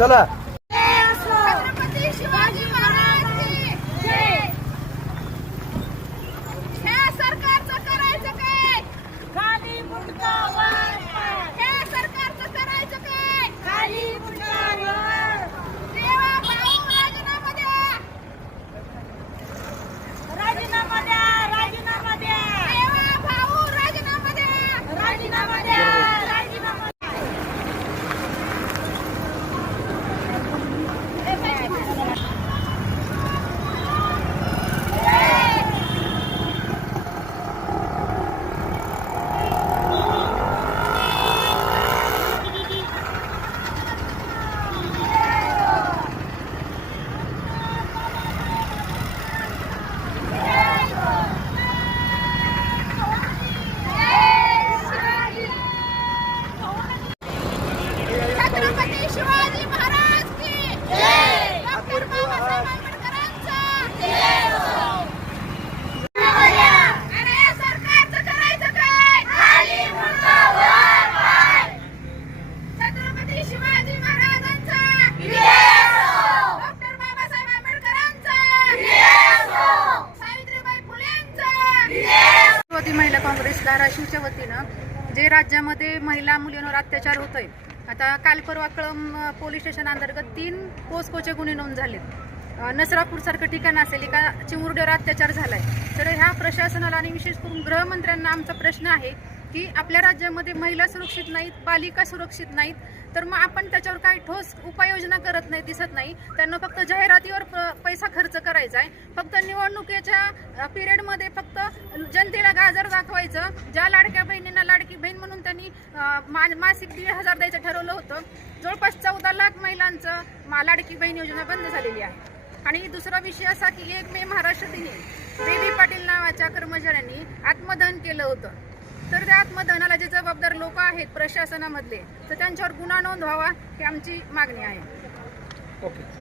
चला. छत्रपती शिवाजी महाराज की जय. ह्या सरकारचं करायचं काय? खाली मुंडका वर पाय. ह्या सरकारचं करायचं काय? खाली मुंडका वर. देवा भाऊ राजीनामा द्या. राजीनामा द्या. राजीनामा द्या. देवा भाऊ राजीनामा द्या. राजीनामा द्या. राजीनामा छत्रपती शिवाजी महाराज की जय. डॉक्टर बाबासाहेब आंबेडकरांचा जय हो. अरे या सरकारचं करायचं काय? खाली मुंडका वर पाय. छत्रपती शिवाजी महाराजांचा जय हो. डॉक्टर बाबासाहेब आंबेडकरांचा जय हो. सावित्रीबाई फुलेंचा जय हो. राष्ट्रवादी महिला काँग्रेस धाराशिवच्या वतीनं जे राज्यामध्ये महिला मुलींवर अत्याचार होत आहेत, आता काल परवा कळंब पोलीस स्टेशन अंतर्गत 3 पोस्कोचे गुन्हे नोंद झालेत. नसरापूर सारखं ठिकाण असेल, एका चिमुरड्यावर अत्याचार झालाय. तर ह्या प्रशासनाला आणि विशेष करून गृहमंत्र्यांना आमचा प्रश्न आहे की आपल्या राज्यामध्ये महिला सुरक्षित नाहीत, बालिका सुरक्षित नाहीत, तर मग आपण त्याच्यावर काही ठोस उपाययोजना करत नाही, दिसत नाही. त्यांना फक्त जाहिरातीवर पैसा खर्च करायचा आहे. फक्त निवडणुकीच्या पिरियडमध्ये फक्त जनतेला गाजर दाखवायचं. ज्या लाडक्या बहिणींना लाडकी बहीण म्हणून त्यांनी मासिक 1,500 द्यायचं ठरवलं होतं, जवळपास 14 लाख महिलांचं लाडकी बहीण योजना बंद झालेली आहे. आणि दुसरा विषय असा की 1 मे महाराष्ट्र दिनी बेबी पाटील नावाच्या कर्मचाऱ्यांनी आत्मदहन केलं होतं. तर त्या आत्मदहनाला जे जबाबदार लोक आहेत प्रशासनामधले, तर त्यांच्यावर गुन्हा नोंद व्हावा ही आमची मागणी आहे. ओके.